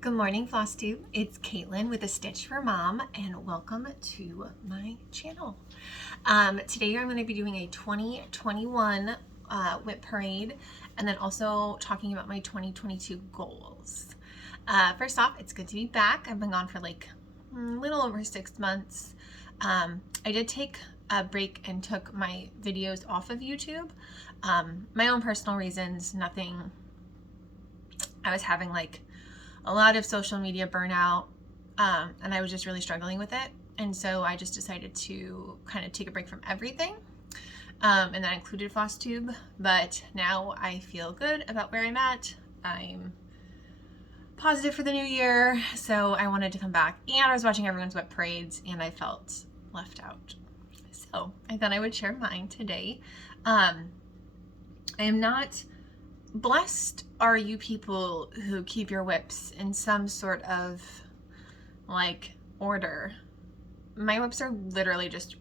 Good morning, FlossTube. It's Caitlin with A Stitch for Mom, and welcome to my channel. Today I'm going to be doing a 2021 WIP Parade, and then also talking about my 2022 goals. First off, it's good to be back. I've been gone for like a little over 6 months. I did take a break and took my videos off of YouTube. My own personal reasons, nothing. I was having like a lot of social media burnout, and I was just really struggling with it. And so I just decided to kind of take a break from everything. And that included FlossTube, but now I feel good about where I'm at. I'm positive for the new year, so I wanted to come back. And I was watching everyone's WIP parades and I felt left out. So I thought I would share mine today. I am not blessed are you people who keep your WIPs in some sort of like order. My WIPs are literally just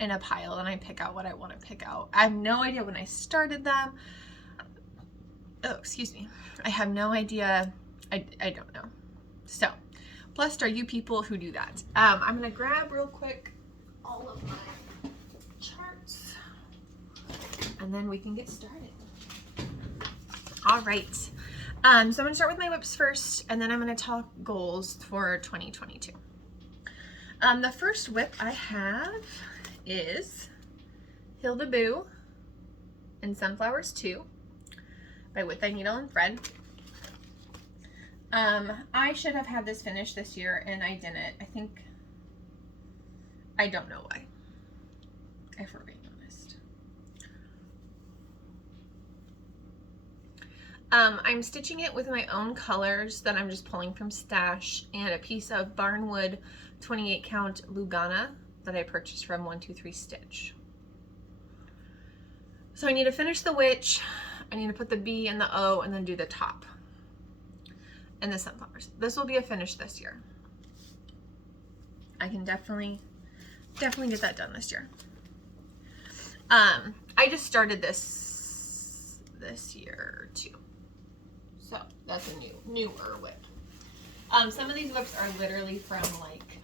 in a pile and I pick out what I want to pick out. I have no idea when I started them. Oh, excuse me. I have no idea. I don't know. So, blessed are you people who do that. I'm going to grab real quick all of my charts and then we can get started. All right, so I'm going to start with my WIPs first, and then I'm going to talk goals for 2022. The first WIP I have is Hilda Boo and Sunflowers 2 by With Thy Needle and Thread. I should have had this finished this year, and I didn't. I don't know why, if we're being honest. I'm stitching it with my own colors that I'm just pulling from Stash and a piece of Barnwood 28 count Lugana that I purchased from 123 Stitch. So I need to finish the witch, I need to put the B and the O and then do the top and the sunflowers. This will be a finish this year. I can definitely get that done this year. I just started this year too. So that's a newer WIP. Some of these WIPs are literally from like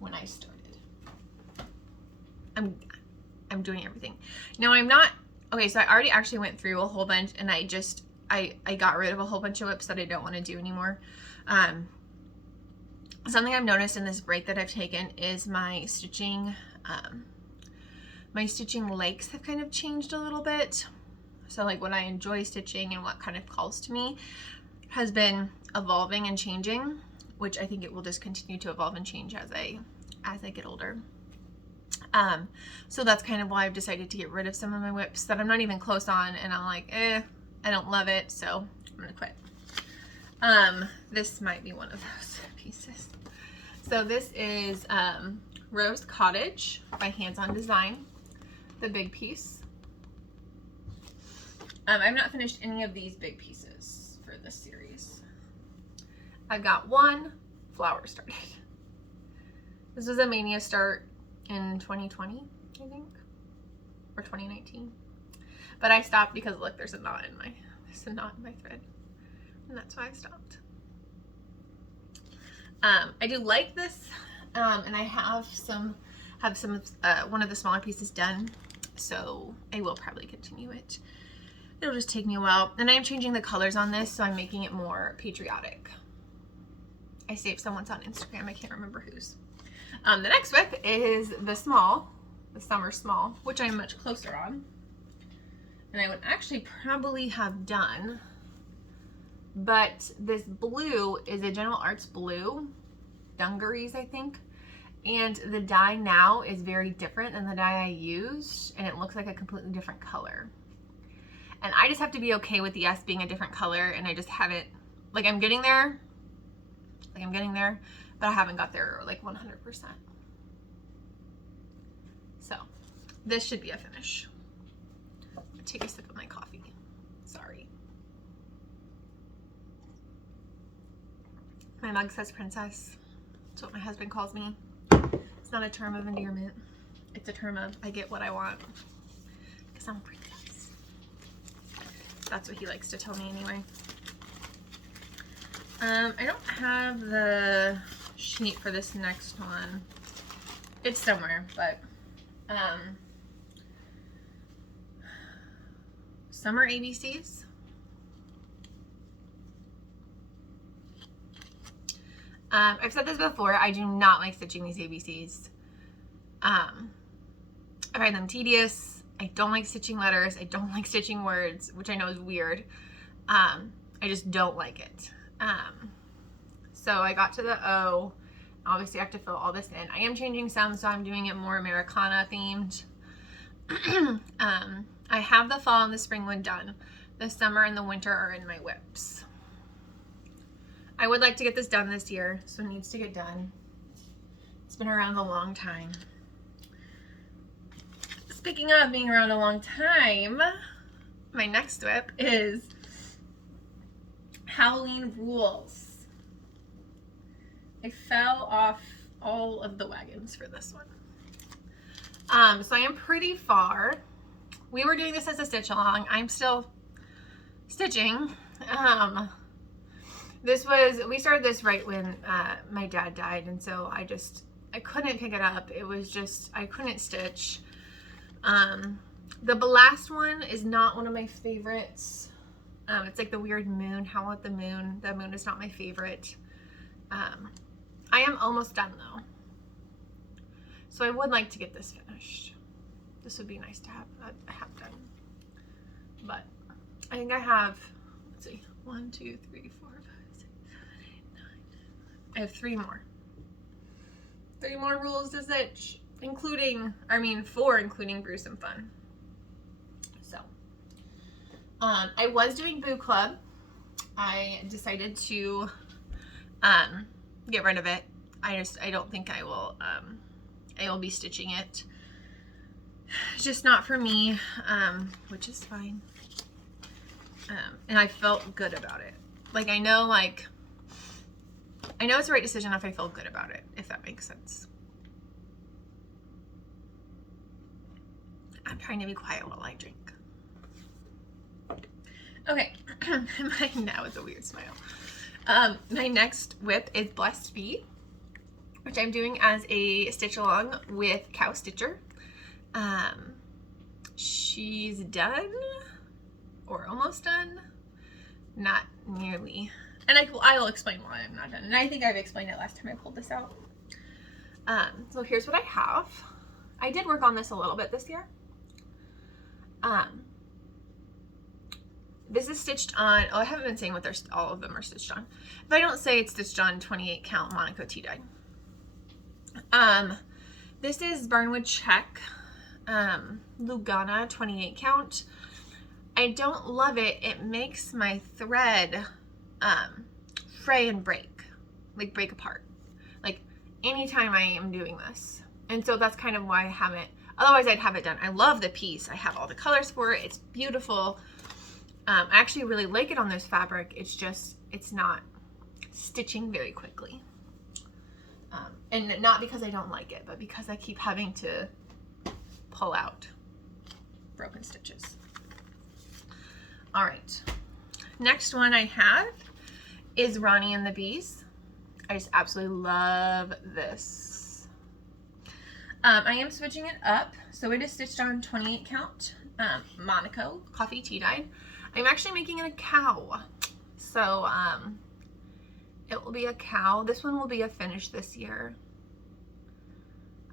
when I started. I'm doing everything. Now I'm not, okay, so I already actually went through a whole bunch and I got rid of a whole bunch of WIPs that I don't want to do anymore. Something I've noticed in this break that I've taken is my stitching legs have kind of changed a little bit. So like what I enjoy stitching and what kind of calls to me has been evolving and changing, which I think it will just continue to evolve and change as I get older. So that's kind of why I've decided to get rid of some of my WIPs that I'm not even close on, and I'm like, I don't love it, so I'm gonna quit. This might be one of those pieces. So this is Rose Cottage by Hands On Design, the big piece. I've not finished any of these big pieces for this series. I've got one flower started. This was a Mania start in 2020, I think, or 2019. But I stopped because look, there's a knot in my thread, and that's why I stopped. I do like this, and I have one of the smaller pieces done, so I will probably continue it. It'll just take me a while. And I am changing the colors on this, so I'm making it more patriotic. I saved someone's on Instagram, I can't remember whose. The next WIP is the Summer Small, which I'm much closer on. And I would actually probably have done, but this blue is a General Arts blue, dungarees I think. And the dye now is very different than the dye I used, and it looks like a completely different color. And I just have to be okay with the S being a different color, and I just haven't, like I'm getting there, but I haven't got there like 100%. So this should be a finish. I'll take a sip of my coffee. Sorry. My mug says princess. That's what my husband calls me. It's not a term of endearment. It's a term of I get what I want because I'm a princess. That's what he likes to tell me anyway. I don't have the sheet for this next one. It's somewhere, but summer ABCs. I've said this before, I do not like stitching these ABCs. I find them tedious. I don't like stitching letters. I don't like stitching words, which I know is weird. I just don't like it. So I got to the O. Obviously I have to fill all this in. I am changing some, so I'm doing it more Americana themed. I have the fall and the spring one done. The summer and the winter are in my WIPs. I would like to get this done this year, so it needs to get done. It's been around a long time. Speaking of being around a long time, my next WIP is Halloween Rules. I fell off all of the wagons for this one. So I am pretty far. We were doing this as a stitch along. I'm still stitching. We started this right when my dad died, and so I couldn't pick it up. It was just, I couldn't stitch. The last one is not one of my favorites. It's like the weird moon, Howl at the Moon. The moon is not my favorite. I am almost done though. So I would like to get this finished. This would be nice to have done. But I think I have, let's see, 1, 2, 3, 4, 5, 6, 7, 8, 9, 10. I have 3 more. 3 more rules to stitch, including 4 including Gruesome Fun. So I was doing Boo Club. I decided to get rid of it. I don't think I will be stitching it. It's just not for me, which is fine. And I felt good about it. I know it's the right decision if I feel good about it, if that makes sense. I'm trying to be quiet while I drink. Okay, now it's a weird smile. My next WIP is Blessed Bee, which I'm doing as a stitch along with Cow Stitcher. She's done, or almost done, not nearly. And I will explain why I'm not done. And I think I've explained it last time I pulled this out. So here's what I have. I did work on this a little bit this year. This is stitched on, I haven't been saying what all of them are stitched on. If I don't say it's stitched on 28 count Monaco tea-dye. This is Barnwood Check, Lugana 28 count. I don't love it. It makes my thread fray and break apart. Anytime I am doing this. And so that's kind of why I haven't, otherwise I'd have it done. I love the piece. I have all the colors for it. It's beautiful. I actually really like it on this fabric. It's just, it's not stitching very quickly. And not because I don't like it, but because I keep having to pull out broken stitches. All right, next one I have is Ronnie and the Bees. I just absolutely love this. I am switching it up. So it is stitched on 28 count Monaco coffee tea dye. I'm actually making it a cow. So it will be a cow. This one will be a finish this year.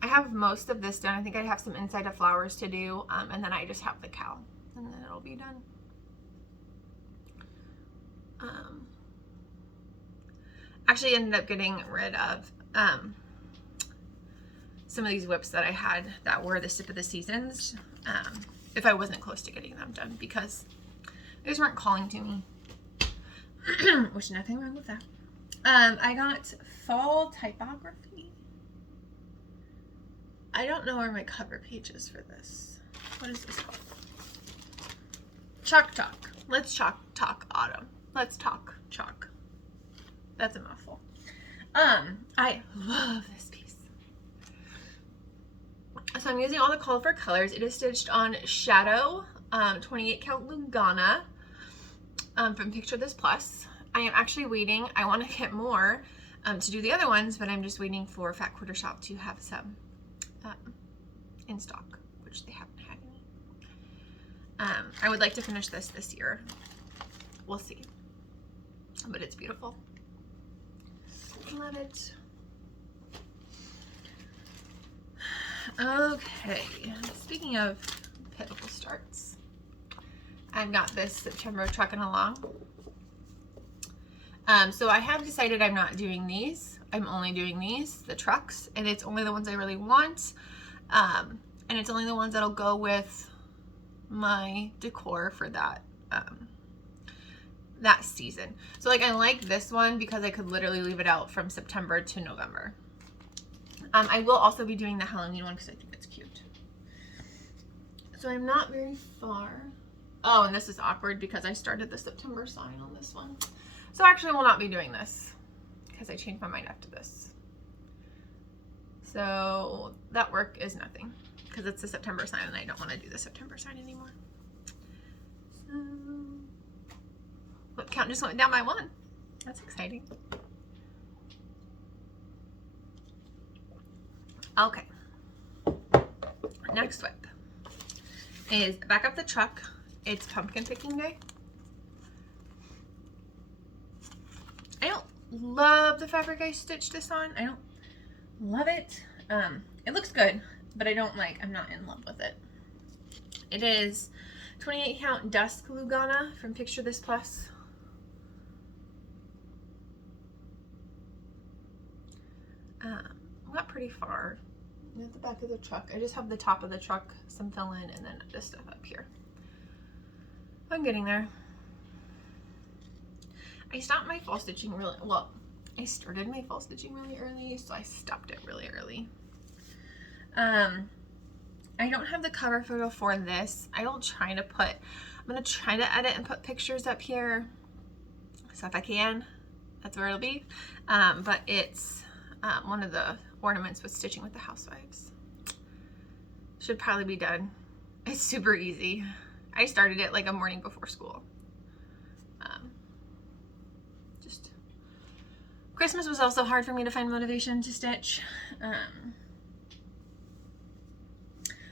I have most of this done. I think I have some inside of flowers to do, and then I just have the cow, and then it'll be done. Actually ended up getting rid of some of these WIPs that I had that were the Sip of the Seasons, if I wasn't close to getting them done, because they just weren't calling to me. Which, nothing wrong with that. I got Fall Typography. I don't know where my cover page is for this. What is this called? Chalk Talk. Let's talk autumn. Let's talk chalk. That's a mouthful. I love this piece. So I'm using all the Call for colors. It is stitched on Shadow 28 count Lugana from Picture This Plus. I am actually waiting. I want to get more to do the other ones, but I'm just waiting for Fat Quarter Shop to have some in stock, which they haven't had any. I would like to finish this year. We'll see. But it's beautiful. Love it. Okay, speaking of pivotal starts, I've got this September trucking along. So I have decided I'm not doing these. I'm only doing these, the trucks, and it's only the ones I really want. And it's only the ones that'll go with my decor for that that season. So like I like this one because I could literally leave it out from September to November. I will also be doing the Halloween one because I think it's cute. So I'm not very far. Oh, and this is awkward because I started the September sign on this one. So actually I will not be doing this because I changed my mind after this. So that work is nothing because it's the September sign and I don't want to do the September sign anymore. So, WIP count just went down by 1. That's exciting. Okay. Next WIP is back up the truck. It's pumpkin picking day. I don't love the fabric I stitched this on. I don't love it. It looks good, but I'm not in love with it. It is 28 count Dusk Lugana from Picture This Plus. I got pretty far at the back of the truck. I just have the top of the truck, some fill in, and then this stuff up here. I'm getting there. I stopped my fall stitching I started my fall stitching really early, so I stopped it really early. I don't have the cover photo for this. I'm gonna try to edit and put pictures up here. So if I can, that's where it'll be. But it's one of the ornaments with Stitching with the Housewives. Should probably be done. It's super easy. I started it like a morning before school. Just Christmas was also hard for me to find motivation to stitch.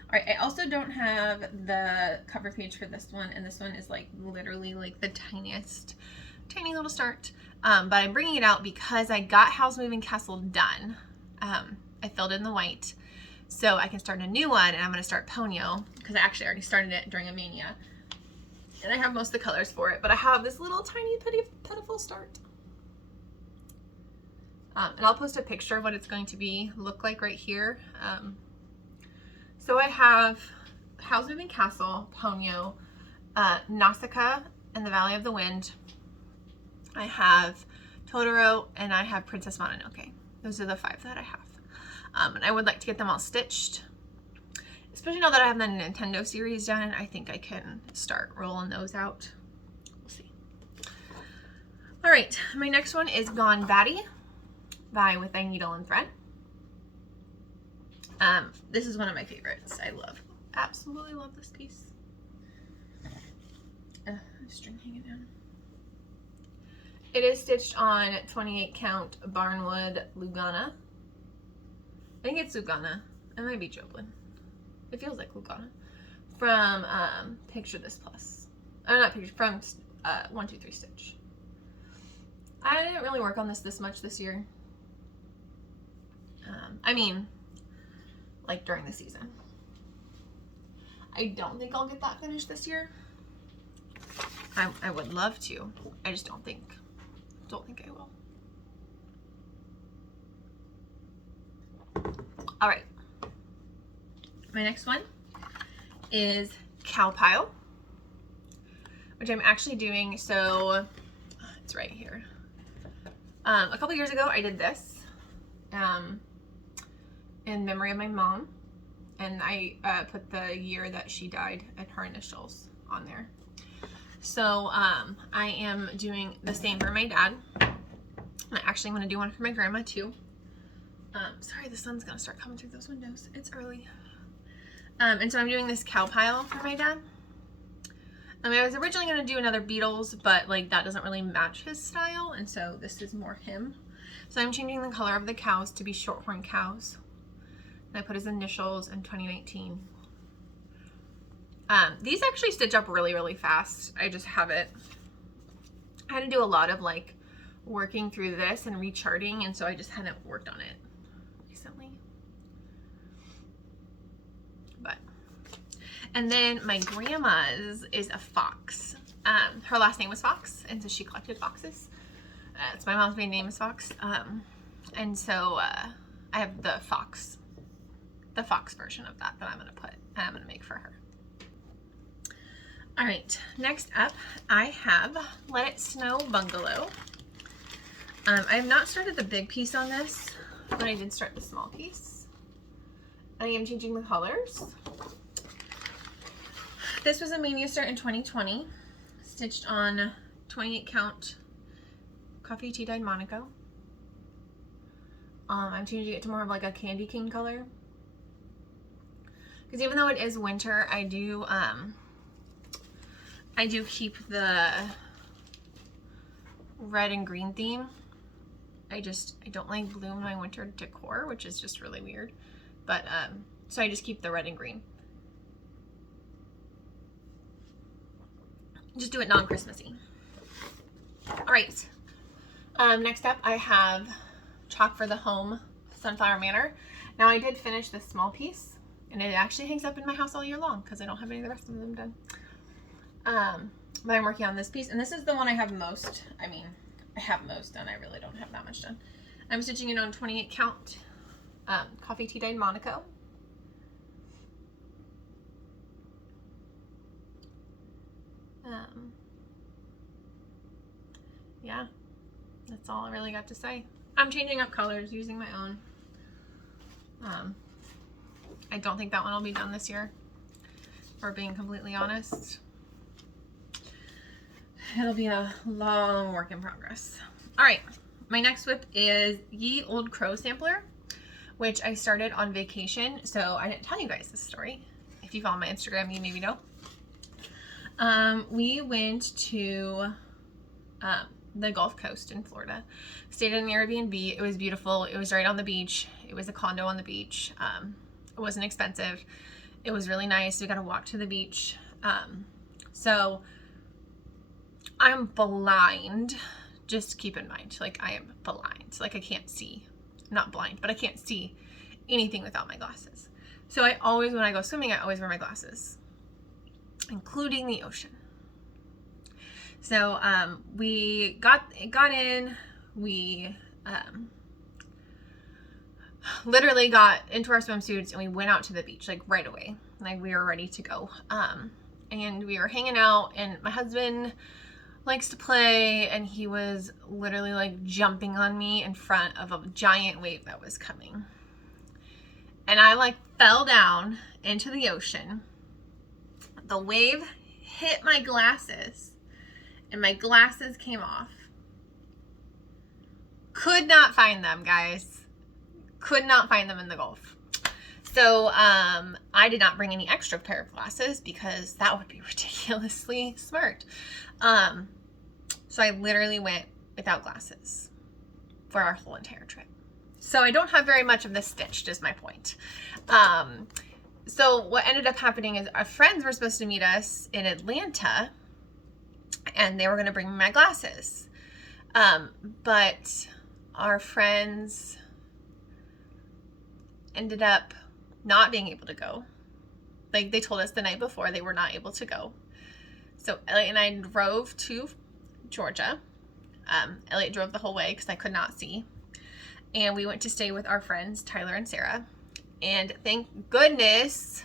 Alright, I also don't have the cover page for this one, and this one is like literally like the tiny little start. But I'm bringing it out because I got Howl's Moving Castle done. I filled in the white, so I can start a new one, and I'm going to start Ponyo because I actually already started it during a mania. And I have most of the colors for it, but I have this little tiny pitiful start. And I'll post a picture of what it's going to look like right here. So I have Howl's Moving Castle, Ponyo, Nausicaa and the Valley of the Wind. I have Totoro, and I have Princess Mononoke. Those are the 5 that I have. And I would like to get them all stitched. Especially now that I have the Nintendo series done, I think I can start rolling those out. We'll see. All right, my next one is Gone Batty by With a Needle and Thread. This is one of my favorites. I absolutely love this piece. String hanging down. It is stitched on 28 count Barnwood Lugana. I think it's Lugana. It might be Joplin. It feels like Lugana. From Picture This Plus. Not Picture, from 123 Stitch. I didn't really work on this much this year. I mean, like during the season. I don't think I'll get that finished this year. I would love to. I just don't think I will. All right. My next one is Cow Pile, which I'm actually doing. So it's right here. A couple years ago, I did this in memory of my mom, and I put the year that she died and her initials on there. So I am doing the same for my dad. I actually want to do one for my grandma too. Sorry, the sun's gonna start coming through those windows. It's early. And so I'm doing this cow pile for my dad. I mean, I was originally going to do another Beatles, but like that doesn't really match his style, and so this is more him. So I'm changing the color of the cows to be shorthorn cows. And I put his initials in 2019. These actually stitch up really, really fast. I just have it. I had to do a lot of like working through this and recharting, and so I just hadn't worked on it recently. And then my grandma's is a fox. Her last name was Fox, and so she collected foxes. It's my mom's maiden name is Fox. And so I have the fox version of that I'm gonna put and I'm gonna make for her. All right, next up I have Let It Snow Bungalow. I have not started the big piece on this, but I did start the small piece. I am changing the colors. This was a mania start in 2020, stitched on 28 count coffee tea dyed Monaco. I'm changing it to more of like a candy cane color, because even though it is winter, I do keep the red and green theme. I don't like blue in my winter decor, which is just really weird, but so I just keep the red and green. Just do it non-Christmassy. All right. Next up, I have Chalk for the Home Sunflower Manor. Now I did finish this small piece, and it actually hangs up in my house all year long because I don't have any of the rest of them done. But I'm working on this piece, and this is the one I have most. I mean, I have most done. I really don't have that much done. I'm stitching it on 28 count coffee tea dyed Monaco. Yeah, that's all I really got to say. I'm changing up colors using my own. I don't think that one will be done this year, for being completely honest. It'll be a long work in progress. All right, my next WIP is Ye Old Crow Sampler, which I started on vacation. So I didn't tell you guys this story. If you follow my Instagram, you maybe know. We went to the Gulf Coast in Florida, stayed in an Airbnb. It was beautiful. It was right on the beach. It was a condo on the beach. It wasn't expensive. It was really nice. We got to walk to the beach. So I'm blind. Just keep in mind, like I am blind. Like I can't see. I'm not blind, but I can't see anything without my glasses. So I always, when I go swimming, I always wear my glasses, including the ocean. So we got in, we literally got into our swimsuits and we went out to the beach like right away. Like we were ready to go. And we were hanging out, and my husband likes to play, and he was literally like jumping on me in front of a giant wave that was coming. And I like fell down into the ocean. The wave hit my glasses, and my glasses came off. Could not find them, guys. Could not find them in the Gulf. So I did not bring any extra pair of glasses because that would be ridiculously smart. So I literally went without glasses for our whole entire trip. So I don't have very much of this stitched, is my point. So what ended up happening is our friends were supposed to meet us in Atlanta, and they were going to bring me my glasses. But our friends ended up not being able to go. Like they told us the night before they were not able to go. So Elliot and I drove to Georgia. Elliot drove the whole way because I could not see. And we went to stay with our friends, Tyler and Sarah. And thank goodness,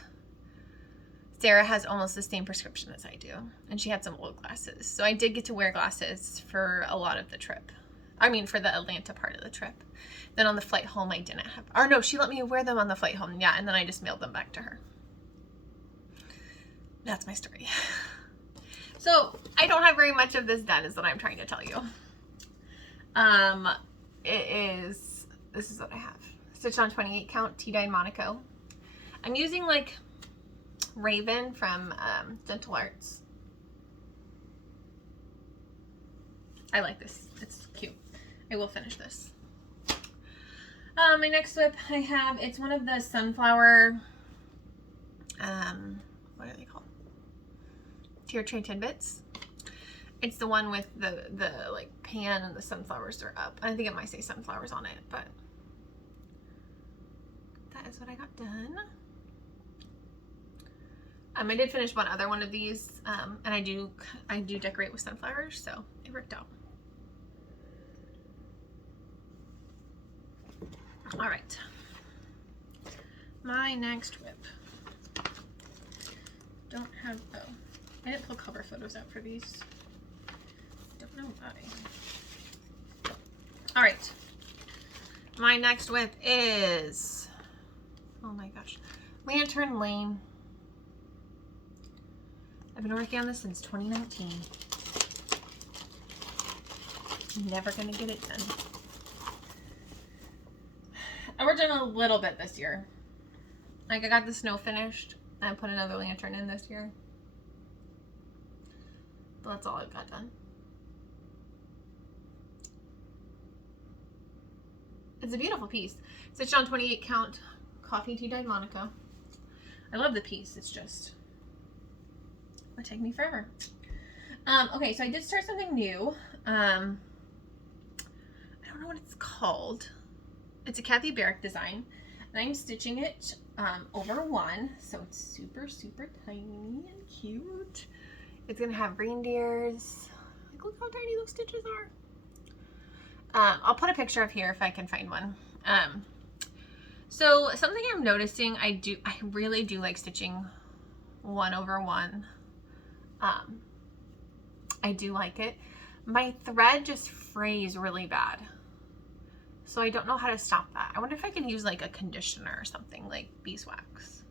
Sarah has almost the same prescription as I do. And she had some old glasses. So I did get to wear glasses for a lot of the trip. I mean, for the Atlanta part of the trip. Then on the flight home, I didn't have, or no, she let me wear them on the flight home. Yeah, and then I just mailed them back to her. That's my story. So I don't have very much of this done, is what I'm trying to tell you. This is what I have. Stitched on 28 count tea dyed Monaco. I'm using like Raven from Gentle Arts. I like this. It's cute. I will finish this. My next WIP I have, it's one of the sunflower, what are they called? Tier tray tidbits. It's the one with the like pan and the sunflowers are up. I think it might say sunflowers on it, but that is what I got done. I did finish one other one of these, and I do decorate with sunflowers, so it worked out. All right, my next WIP. Don't have, oh, I didn't pull cover photos out for these. Don't know why. All right, my next WIP is, oh my gosh, Lantern Lane. I've been working on this since 2019. Never gonna get it done. I worked on a little bit this year. Like I got the snow finished. I put another lantern in this year. But that's all I've got done. It's a beautiful piece. Stitched on 28 count coffee tea dyed Monaco. I love the piece. It's just, it would take me forever. Okay, so I did start something new. I don't know what it's called. It's a Kathy Barrick design, and I'm stitching it over one, so it's super, super tiny and cute. It's gonna have reindeers. Like, look how tiny those stitches are. I'll put a picture of here if I can find one. So something I'm noticing, I really do like stitching 1 over 1. I do like it. My thread just frays really bad. So I don't know how to stop that. I wonder if I can use like a conditioner or something, like beeswax.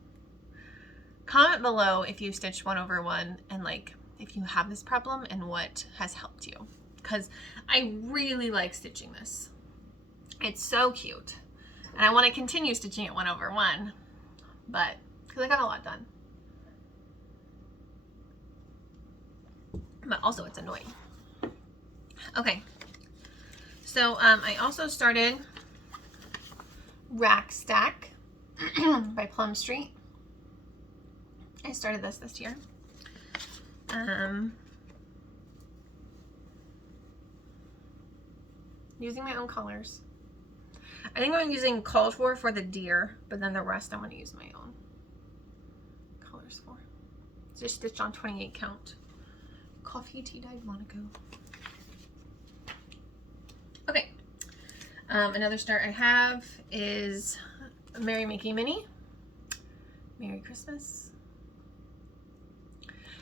Comment below if you stitched 1 over 1 and like if you have this problem and what has helped you. Because I really like stitching this. It's so cute. And I want to continue stitching it 1 over 1. But, because I got a lot done. But also it's annoying. Okay. So I also started Rack Stack by Plum Street. I started this year. Using my own colors. I think I'm using called for the deer, but then the rest I'm going to use my own colors for. Just stitched on 28 count coffee tea dyed Monaco. Okay, another start I have is Merry Mickey Minnie. Merry Christmas.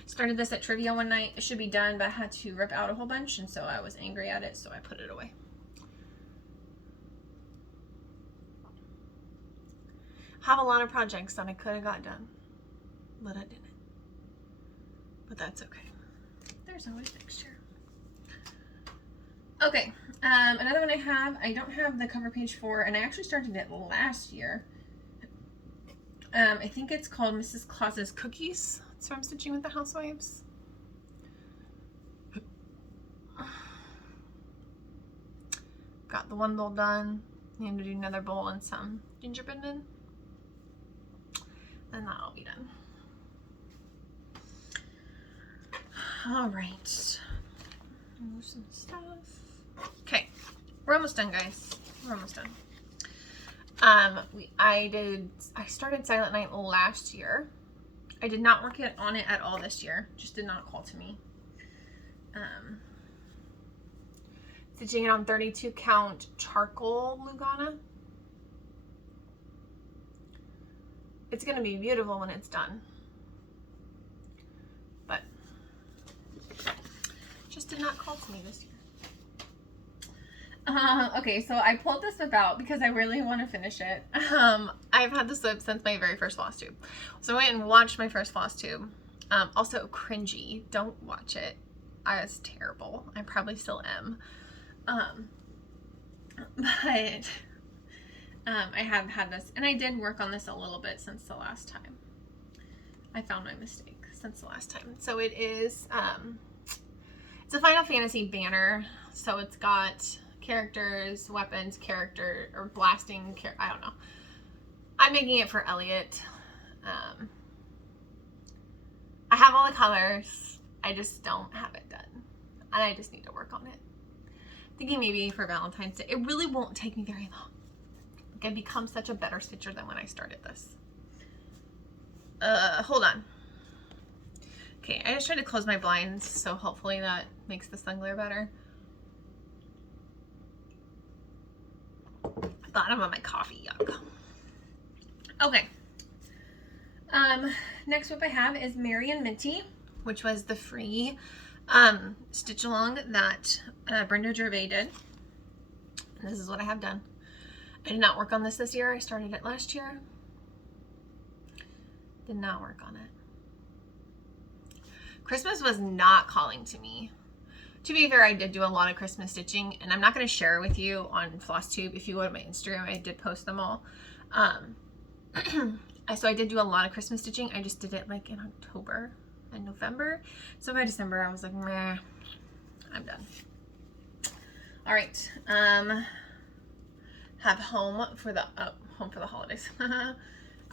Started this at trivia one night. It should be done, but I had to rip out a whole bunch, and so I was angry at it, so I put it away. Have a lot of projects that I could have got done, but I didn't. But that's okay. There's always next year. Okay, another one I don't have the cover page for, and I actually started it last year. I think it's called Mrs. Claus's Cookies. It's from Stitching with the Housewives. Got the one bowl done. Need to do another bowl and some gingerbread in. And that'll be done. All right. Move some stuff. Okay, we're almost done, guys. We're almost done. I started Silent Night last year. I did not work on it at all this year. Just did not call to me. Stitching it on 32 count charcoal Lugana. It's gonna be beautiful when it's done. But just did not call to me this year. Okay, so I pulled this WIP out because I really want to finish it. I've had this WIP since my very first floss tube. So I went and watched my first floss tube. Also cringy. Don't watch it. I was terrible. I probably still am. But I have had this, and I did work on this a little bit since the last time. I found my mistake since the last time. So it is, It's a Final Fantasy banner, so it's got characters, weapons, or blasting, I don't know. I'm making it for Elliot. I have all the colors. I just don't have it done. And I just need to work on it. Thinking maybe for Valentine's Day. It really won't take me very long. Like, I've become such a better stitcher than when I started this. Hold on. Okay, I just tried to close my blinds, so hopefully that makes the sun glare better. Bottom of my coffee, yuck. Okay. Next WIP I have is Merry and Minty, which was the free stitch along that Brenda Gervais did. And this is what I have done. I did not work on this year. I started it last year. Did not work on it. Christmas was not calling to me. To be fair, I did do a lot of Christmas stitching, and I'm not going to share it with you on FlossTube. If you go to my Instagram, I did post them all. So I did do a lot of Christmas stitching. I just did it like in October and November. So by December, I was like, meh, I'm done. All right. Have home for the holidays.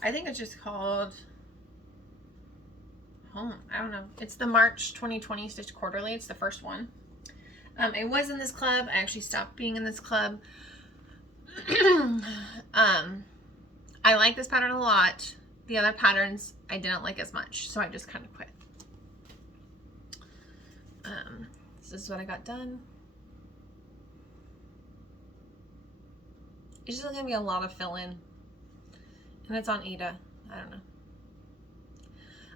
I think it's just called Home. I don't know. It's the March 2020 Stitch Quarterly. It's the first one. I was in this club. I actually stopped being in this club. I like this pattern a lot. The other patterns I didn't like as much, so I just kind of quit. This is what I got done. It's just gonna be a lot of fill-in, and it's on Ada. I don't know.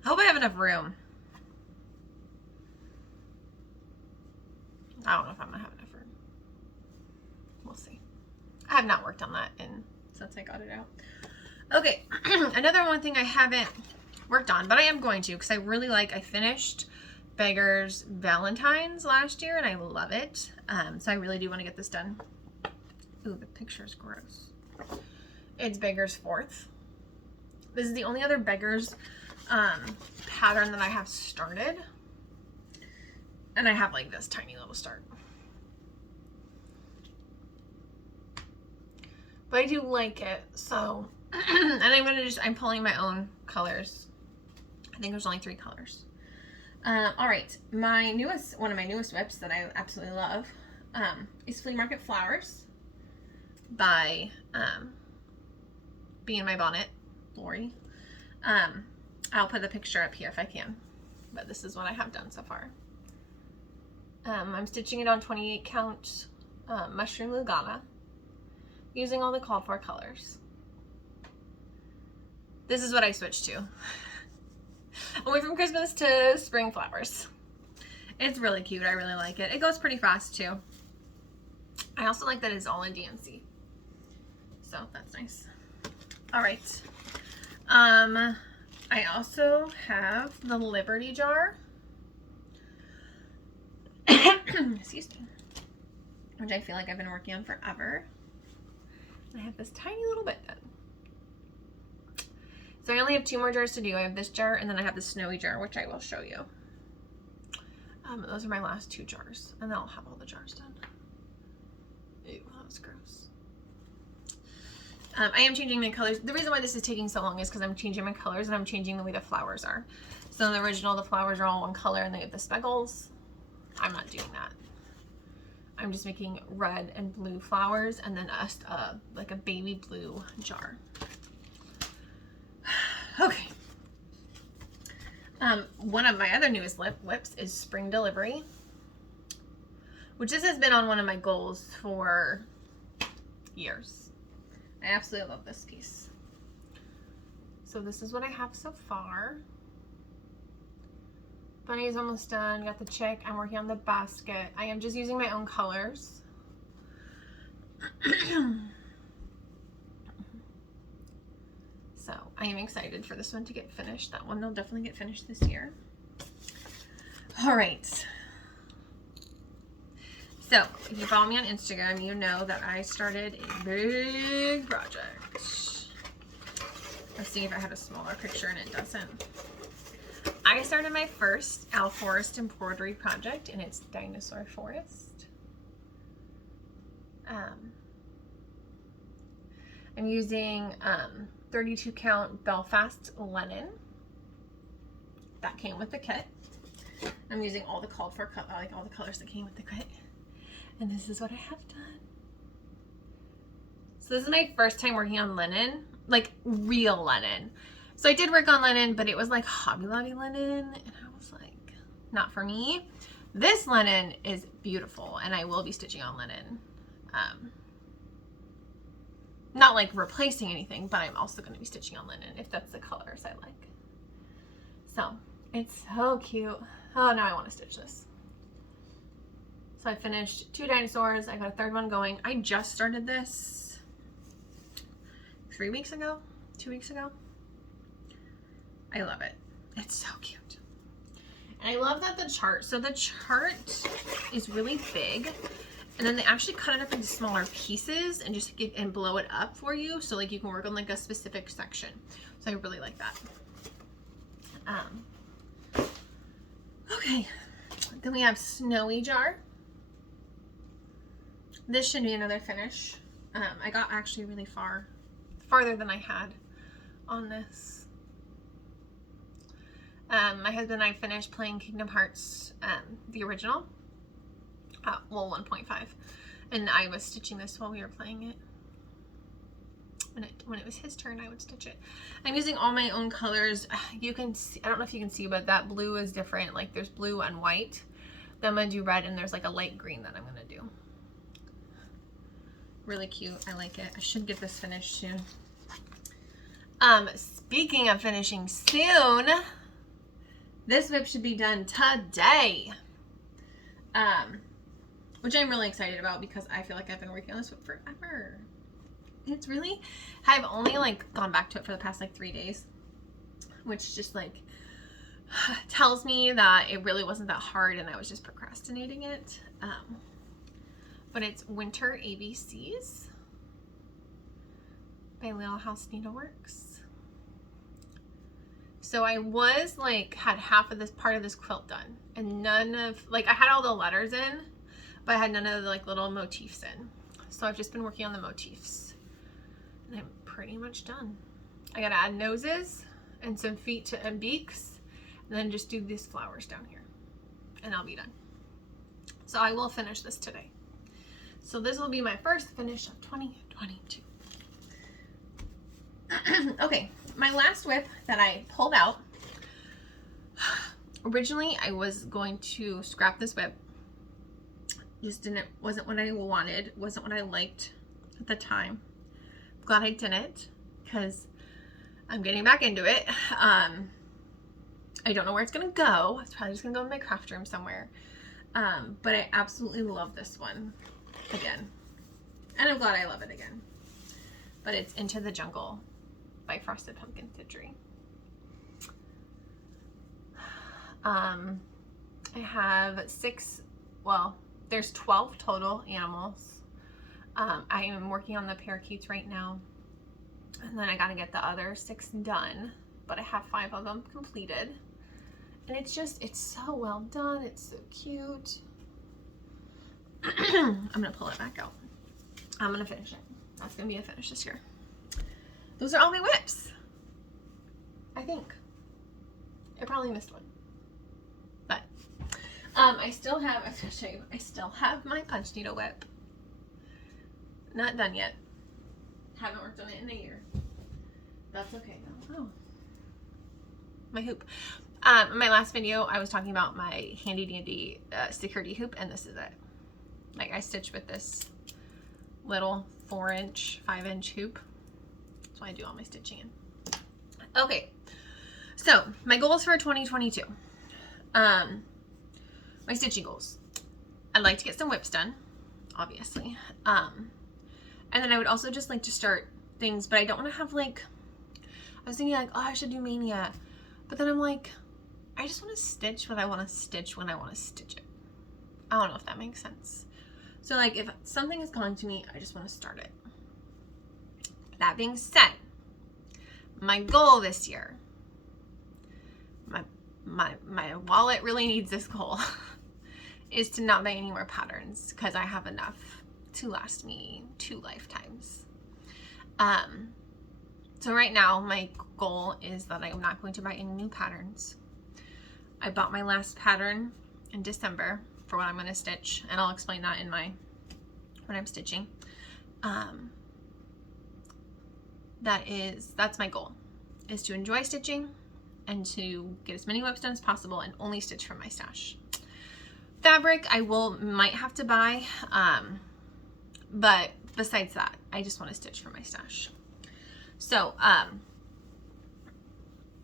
I hope I have enough room. I don't know if I'm gonna have enough room. We'll see. I have not worked on that since I got it out. Okay, another one thing I haven't worked on, but I am going to, because I finished Beggar's Valentine's last year, and I love it. So I really do want to get this done. Ooh, the picture's gross. It's Beggar's 4th. This is the only other Beggar's pattern that I have started. And I have like this tiny little start. But I do like it, so and I'm pulling my own colors. I think there's only 3 colors. All right, one of my newest WIPs that I absolutely love is Flea Market Flowers by Bee in My Bonnet, Lori. I'll put the picture up here if I can, but this is what I have done so far. I'm stitching it on 28 count Mushroom Lugana, using all the called for colors. This is what I switched to. I went from Christmas to spring flowers. It's really cute. I really like it. It goes pretty fast too. I also like that it's all in DMC. So that's nice. All right. I also have the Liberty jar. Excuse me. Which I feel like I've been working on forever. I have this tiny little bit done. So I only have 2 more jars to do. I have this jar, and then I have the snowy jar, which I will show you. Those are my last 2 jars, and then I'll have all the jars done. Ew, that was gross. I am changing my colors. The reason why this is taking so long is because I'm changing my colors, and I'm changing the way the flowers are. So in the original, the flowers are all one color, and they have the speckles. I'm not doing that. I'm just making red and blue flowers, and then like a baby blue jar. Okay. One of my other newest WIPs is Spring Delivery, which this has been on one of my goals for years. I absolutely love this piece. So this is what I have so far. Bunny is almost done. Got the chick. I'm working on the basket. I am just using my own colors. So I am excited for this one to get finished. That one will definitely get finished this year. All right. So if you follow me on Instagram, you know that I started a big project. Let's see if I have a smaller picture and it doesn't. I started my first Al Forest embroidery project, and it's Dinosaur Forest. I'm using 32 count Belfast linen that came with the kit. I'm using all the called for, like all the colors that came with the kit. And this is what I have done. So this is my first time working on linen, like real linen. So I did work on linen, but it was like Hobby Lobby linen, and I was like, not for me. This linen is beautiful, and I will be stitching on linen. Not like replacing anything, but I'm also going to be stitching on linen if that's the colors I like. So it's so cute. Oh, now I want to stitch this. So I finished 2 dinosaurs. I got a 3rd one going. I just started this 3 weeks ago, 2 weeks ago. I love it. It's so cute. And I love that the chart, so the chart is really big, and then they actually cut it up into smaller pieces and just get and blow it up for you. So like you can work on like a specific section. So I really like that. Okay. Then we have Snowy Jar. This should be another finish. I got actually really farther than I had on this. My husband and I finished playing Kingdom Hearts, the original. Well, 1.5, and I was stitching this while we were playing it. When it was his turn, I would stitch it. I'm using all my own colors. You can see, I don't know if you can see, but that blue is different. Like there's blue and white. Then I'm gonna do red, and there's like a light green that I'm gonna do. Really cute. I like it. I should get this finished soon. Speaking of finishing soon, this WIP should be done today. Which I'm really excited about because I feel like I've been working on this WIP forever. It's really, I've only like gone back to it for the past like 3 days, which just like tells me that it really wasn't that hard and I was just procrastinating it. But it's Winter ABCs by Little House Needleworks. So I was like, had half of this part of this quilt done, and none of, like I had all the letters in, but I had none of the like little motifs in. So I've just been working on the motifs, and I'm pretty much done. I gotta add noses and some feet and beaks, and then just do these flowers down here, and I'll be done. So I will finish this today. So this will be my first finish of 2022. Okay, my last WIP that I pulled out. Originally, I was going to scrap this WIP. Just wasn't what I wanted, wasn't what I liked at the time. I'm glad I didn't, because I'm getting back into it. I don't know where it's gonna go. It's probably just gonna go in my craft room somewhere. But I absolutely love this one again. And I'm glad I love it again. But it's Into the Jungle by Frosted Pumpkin Stitchery. I have there's 12 total animals. I am working on the parakeets right now, and then I gotta get the other 6 done, but I have 5 of them completed, and it's so well done. It's so cute. I'm gonna pull it back out. I'm gonna finish it. That's gonna be a finish this year. Those are all my WIPs, I think. I probably missed one, but I still have, I'm gonna show you, I still have my punch needle WIP. Not done yet. Haven't worked on it in a year. That's okay though. Oh, my hoop. In my last video, I was talking about my handy dandy security hoop, and this is it. Like I stitched with this little 4-inch, 5-inch hoop. That's why I do all my stitching in. Okay, so my goals for 2022. My stitching goals. I'd like to get some WIPs done, obviously. And then I would also just like to start things, but I don't want to have like, I was thinking like, oh, I should do Mania. But then I'm like, I just want to stitch what I want to stitch when I want to stitch it. I don't know if that makes sense. So like if something is calling to me, I just want to start it. That being said, my goal this year, my my wallet really needs this goal is to not buy any more patterns because I have enough to last me 2 lifetimes. So right now my goal is that I'm not going to buy any new patterns. I bought my last pattern in December for what I'm going to stitch, and I'll explain that in when I'm stitching. That's my goal, is to enjoy stitching and to get as many WIPs done as possible and only stitch from my stash. Fabric I might have to buy, but besides that, I just want to stitch from my stash. So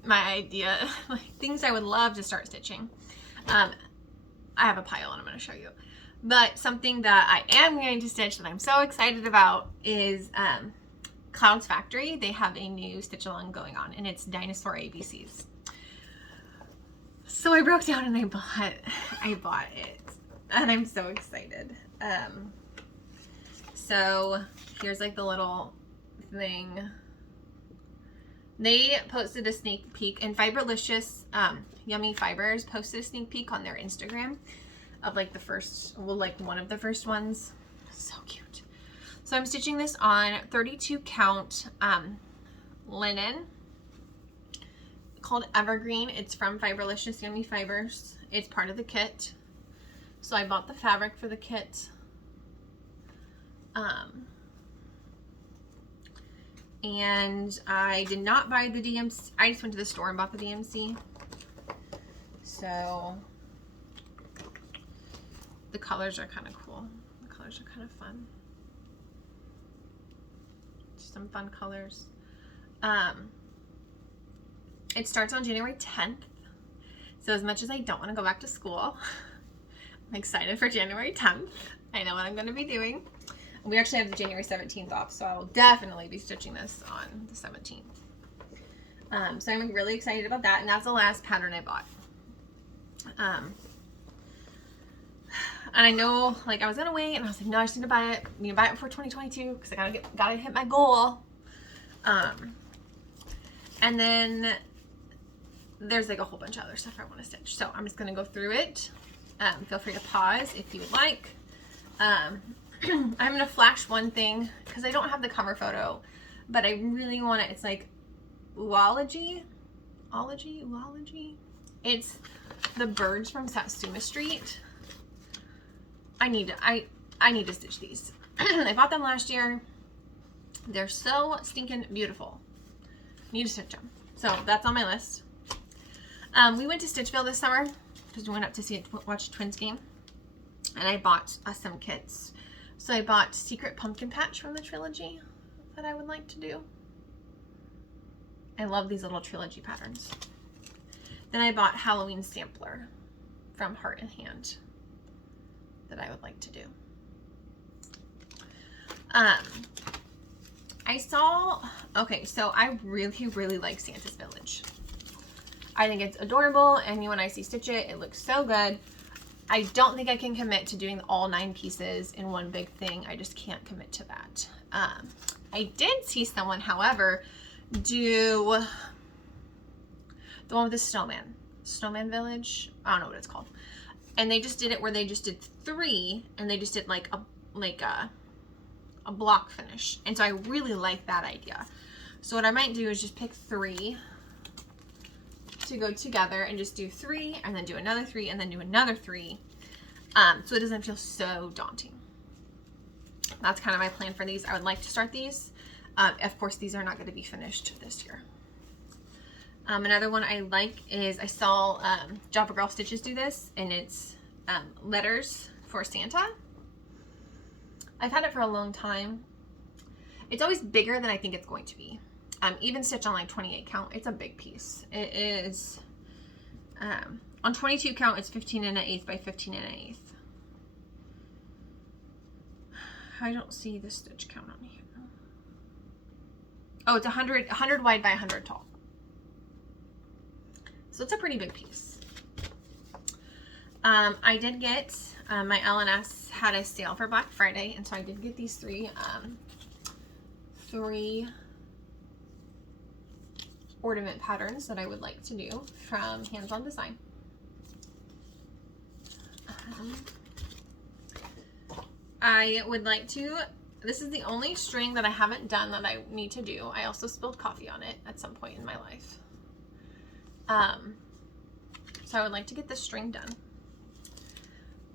my idea, like things I would love to start stitching, I have a pile and I'm going to show you, but something that I am going to stitch that I'm so excited about is Cloud's Factory. They have a new stitch along going on, and it's dinosaur ABCs. So I broke down and I bought it, and I'm so excited. So here's like the little thing. They posted a sneak peek, and Fiberlicious Yummy Fibers posted a sneak peek on their Instagram of like the first, like one of the first ones. So cute. So I'm stitching this on 32 count linen called Evergreen. It's from Fiberlicious Yummy Fibers. It's part of the kit. So I bought the fabric for the kit. And I did not buy the DMC. I just went to the store and bought the DMC. So the colors are kind of cool. The colors are kind of fun. Just some fun colors. It starts on January 10th. So as much as I don't want to go back to school, I'm excited for January 10th. I know what I'm going to be doing. We actually have the January 17th off, so I will definitely be stitching this on the 17th. So I'm really excited about that, and that's the last pattern I bought. And I know, like, I was gonna wait, and I was like, no, I just need to buy it. I need to buy it before 2022 because I gotta hit my goal. And then there's like a whole bunch of other stuff I want to stitch, so I'm just gonna go through it. Feel free to pause if you would like. I'm going to flash one thing because I don't have the cover photo, but I really want it. It's like Oology. It's the birds from Satsuma Street. I need to stitch these. I bought them last year. They're so stinking beautiful. Need to stitch them. So that's on my list. We went to Stitchville this summer because we went up to watch Twins game, and I bought some kits. So I bought Secret Pumpkin Patch from the trilogy that I would like to do. I love these little trilogy patterns. Then I bought Halloween Sampler from Heart and Hand that I would like to do. So I really like Santa's Village. I think it's adorable, and when I see stitch it, it looks so good. I don't think I can commit to doing all 9 pieces in one big thing. I just can't commit to that. I did see someone, however, do the one with the snowman village. I don't know what it's called. And they just did it where they just did 3, and they just did like a block finish. And so I really like that idea. So what I might do is just pick 3 to go together and just do 3 and then do another 3 and then do another 3, so it doesn't feel so daunting. That's kind of my plan for these. I would like to start these. Of course, these are not going to be finished this year. Another one I like is I saw Joppa Girl Stitches do this, and it's letters for Santa. I've had it for a long time. It's always bigger than I think it's going to be. Even stitch on like 28 count, it's a big piece. It is, on 22 count, it's 15 1/8 by 15 1/8. I don't see the stitch count on here. Oh, it's 100 wide by 100 tall. So it's a pretty big piece. I did get, my LNS had a sale for Black Friday, and so I did get these 3 ornament patterns that I would like to do from Hands On Design. I would like to, this is the only string that I haven't done that I need to do. I also spilled coffee on it at some point in my life. So I would like to get this string done.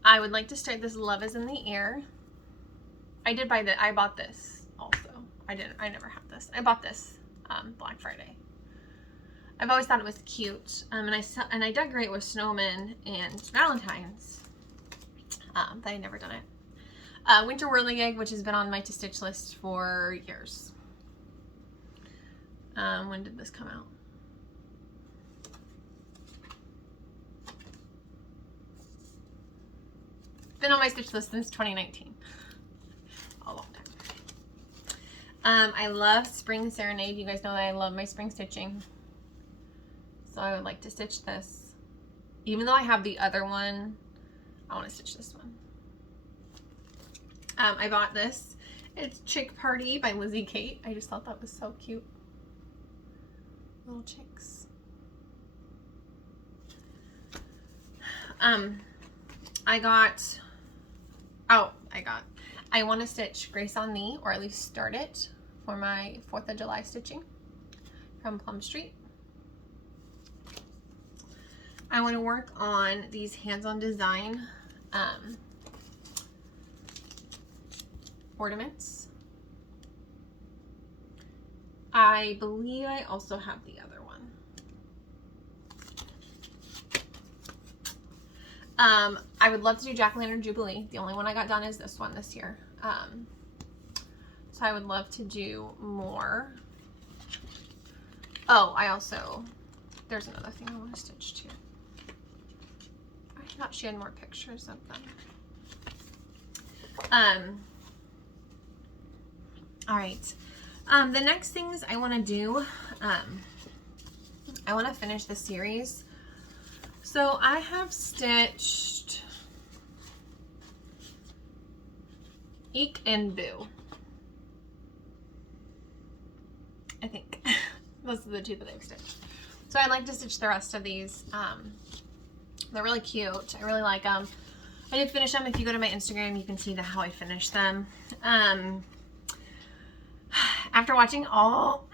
I would like to start this Love Is in the Air. I bought this also. I never had this. I bought this Black Friday. I've always thought it was cute. And I decorate with snowmen and Valentine's. But I've never done it. Winter Whirling Egg, which has been on my to stitch list for years. When did this come out? Been on my stitch list since 2019. A long time. I love Spring Serenade. You guys know that I love my spring stitching. So I would like to stitch this. Even though I have the other one, I want to stitch this one. I bought this. It's Chick Party by Lizzie Kate. I just thought that was so cute. Little chicks. I want to stitch Grace on Me, or at least start it for my 4th of July stitching from Plum Street. I want to work on these Hands On Design ornaments. I believe I also have the other one. I would love to do Jack-o'-lantern Jubilee. The only one I got done is this one this year. So I would love to do more. Oh, there's another thing I want to stitch too. I thought she had more pictures of them. All right. The next things I want to do, I want to finish the series. So I have stitched Eek and Boo. I think those are the two that I've stitched. So I'd like to stitch the rest of these. They're really cute. I really like them. I did finish them. If you go to my Instagram, you can see how I finished them. After watching all,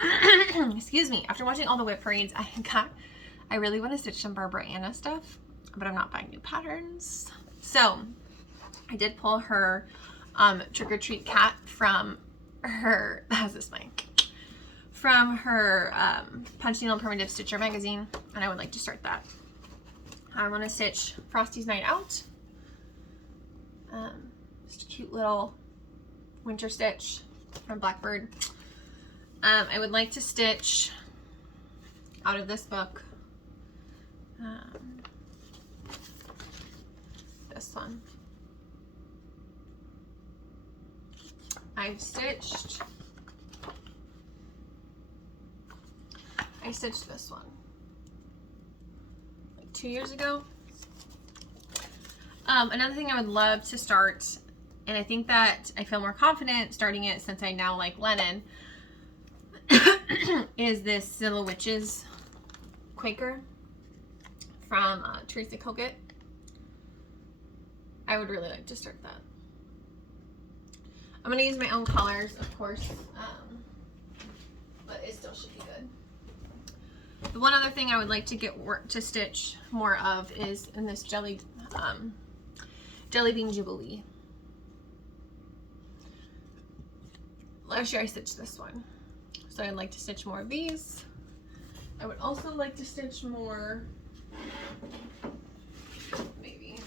excuse me, after watching all the WIP parades, I really want to stitch some Barbara Anna stuff, but I'm not buying new patterns. So I did pull her Trick or Treat cat from her, how's this mic? From her Punch Needle Primitive Stitcher magazine, and I would like to start that. I want to stitch Frosty's Night Out. Just a cute little winter stitch from Blackbird. I would like to stitch out of this book this one. I stitched this one like 2 years ago. Another thing I would love to start, and I think that I feel more confident starting it since I now like Lennon, is this Zilla Witches Quaker from Teresa Kogut. I would really like to start that. I'm going to use my own colors, of course, but it still should be good. The one other thing I would like to get to stitch more of is in this Jelly Bean Jubilee. Last year I stitched this one, so I'd like to stitch more of these. I would also like to stitch more, maybe,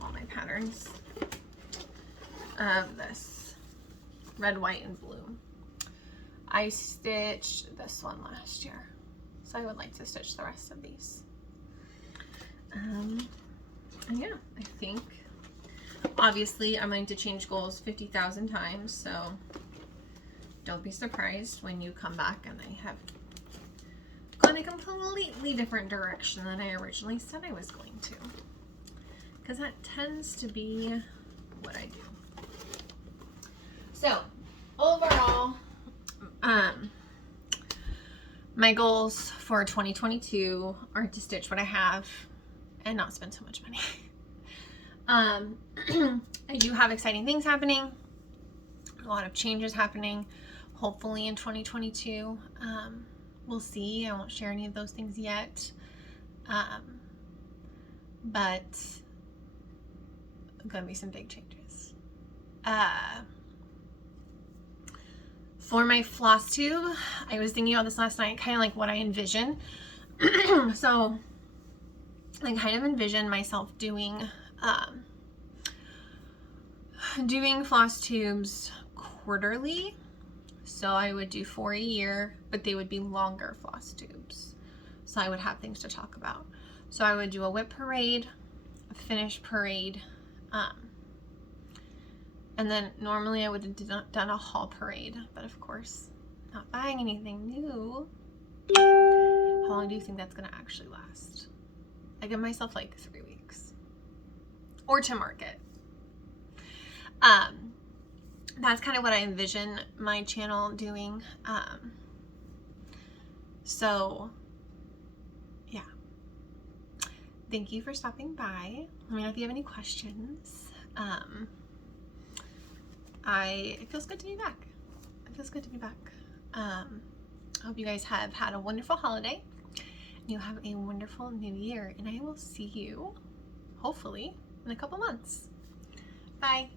all my patterns of this red, white, and blue. I stitched this one last year, so I would like to stitch the rest of these. And yeah, I think obviously I'm going to change goals 50,000 times, so don't be surprised when you come back and I have gone a completely different direction than I originally said I was going to, because that tends to be what I do. So overall, My goals for 2022 are to stitch what I have and not spend so much money. I do have exciting things happening, a lot of changes happening, hopefully in 2022. We'll see. I won't share any of those things yet. But gonna be some big changes. For my floss tube, I was thinking about this last night, kind of like what I envision. So I kind of envision myself doing floss tubes quarterly. So I would do 4 a year, but they would be longer floss tubes. So I would have things to talk about. So I would do a WIP parade, a finish parade, and then normally I would have done a haul parade, but of course, not buying anything new. How long do you think that's gonna actually last? I give myself like 3 weeks. Or to market. That's kind of what I envision my channel doing. So yeah. Thank you for stopping by. Let me know if you have any questions. It feels good to be back. It feels good to be back. I hope you guys have had a wonderful holiday. You have a wonderful new year, and I will see you, hopefully, in a couple months. Bye.